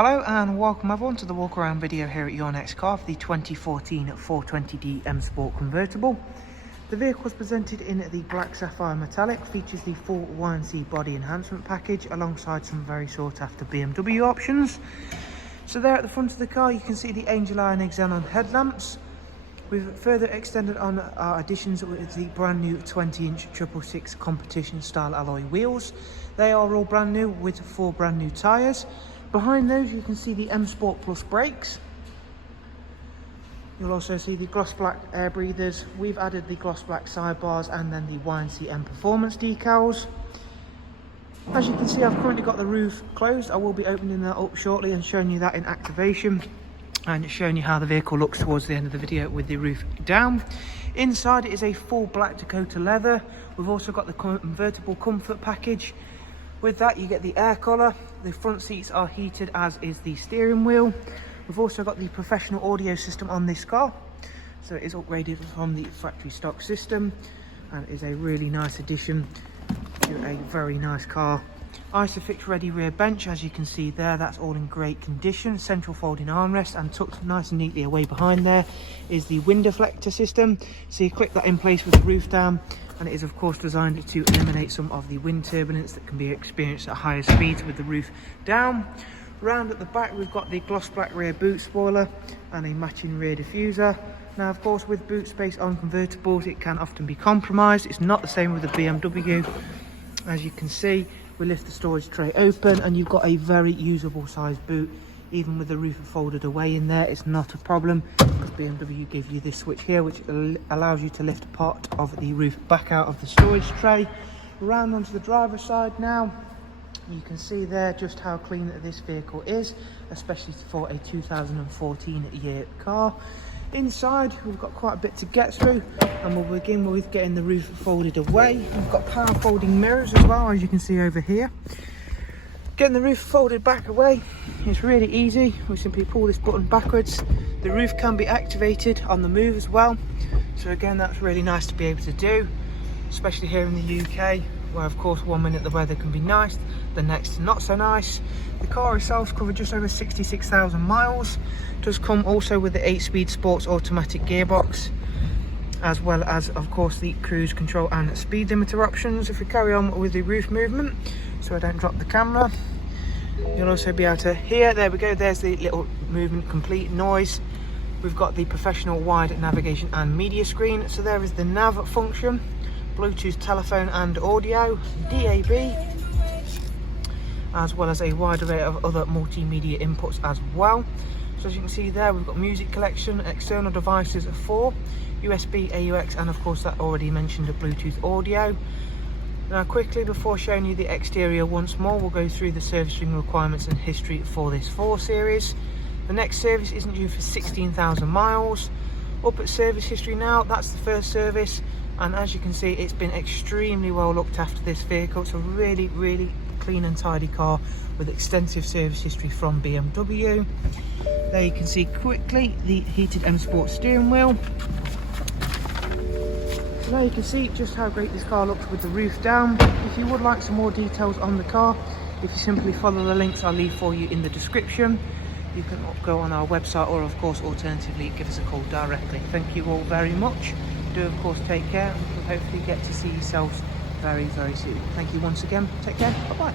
Hello and welcome everyone to the walk around video here at your next car for the 2014 420D M Sport Convertible. The vehicle is presented in the black sapphire metallic, features the full YNC body enhancement package alongside some very sought after BMW options. So there at the front of the car you can see the Angel Eye and xenon headlamps. We've further extended on our additions with the brand new 20-inch 666 competition style alloy wheels. They are all brand new with 4 brand new tyres. Behind those you can see the M Sport Plus brakes. You'll also see the gloss black air breathers. We've added the gloss black sidebars and then the YNC Mperformance decals. As you can see, I've currently got the roof closed. I will be opening that up shortly and showing you that in activation and showing you how the vehicle looks towards the end of the video with the roof down. Inside it is a full black Dakota leather. We've also got the convertible comfort package. With that you get the air collar, the front seats are heated as is the steering wheel. We've also got the professional audio system on this car, so it is upgraded from the factory stock system and is a really nice addition to a very nice car. Isofix ready rear bench, as you can see there, that's all in great condition. Central folding armrest, and tucked nice and neatly away behind there is the wind deflector system. So you click that in place with the roof down, and it is of course designed to eliminate some of the wind turbulence that can be experienced at higher speeds with the roof down. Round at the back we've got the gloss black rear boot spoiler and a matching rear diffuser. Now of course with boot space on convertibles it can often be compromised. It's not the same with the BMW. As you can see, we lift the storage tray open and you've got a very usable size boot. Even with the roof folded away in there, it's not a problem because BMW give you this switch here which allows you to lift part of the roof back out of the storage tray. Round onto the driver's side now, you can see there just how clean this vehicle is, especially for a 2014 year car. Inside we've got quite a bit to get through and we'll begin with getting the roof folded away. We've got power folding mirrors as well, as you can see over here. Getting the roof folded back away is really easy. We simply pull this button backwards. The roof can be activated on the move as well, so again that's really nice to be able to do, especially here in the UK where of course 1 minute the weather can be nice, the next not so nice. The car itself covered just over 66,000 miles. Does come also with the 8-speed sports automatic gearbox, as well as of course the cruise control and speed limiter options. If we carry on with the roof movement so I don't drop the camera, you'll also be able to hear, there we go, there's the little movement complete noise. We've got the professional wide navigation and media screen, so there is the nav function, Bluetooth telephone and audio, DAB, as well as a wide array of other multimedia inputs as well. So as you can see there, we've got music collection, external devices 4, USB, AUX, and of course that already mentioned Bluetooth audio. Now quickly, before showing you the exterior once more, we'll go through the servicing requirements and history for this 4 Series. The next service isn't due for 16,000 miles. Up at service history now, that's the first service, and as you can see it's been extremely well looked after, this vehicle. It's a really clean and tidy car with extensive service history from BMW. There you can see quickly the heated M Sport steering wheel. So now you can see just how great this car looks with the roof down. If you would like some more details on the car, if you simply follow the links I'll leave for you in the description, you can go on our website or of course alternatively give us a call directly. Thank you all very much. Do of course take care and we'll hopefully get to see yourselves very soon. Thank you once again. Take care. Bye bye.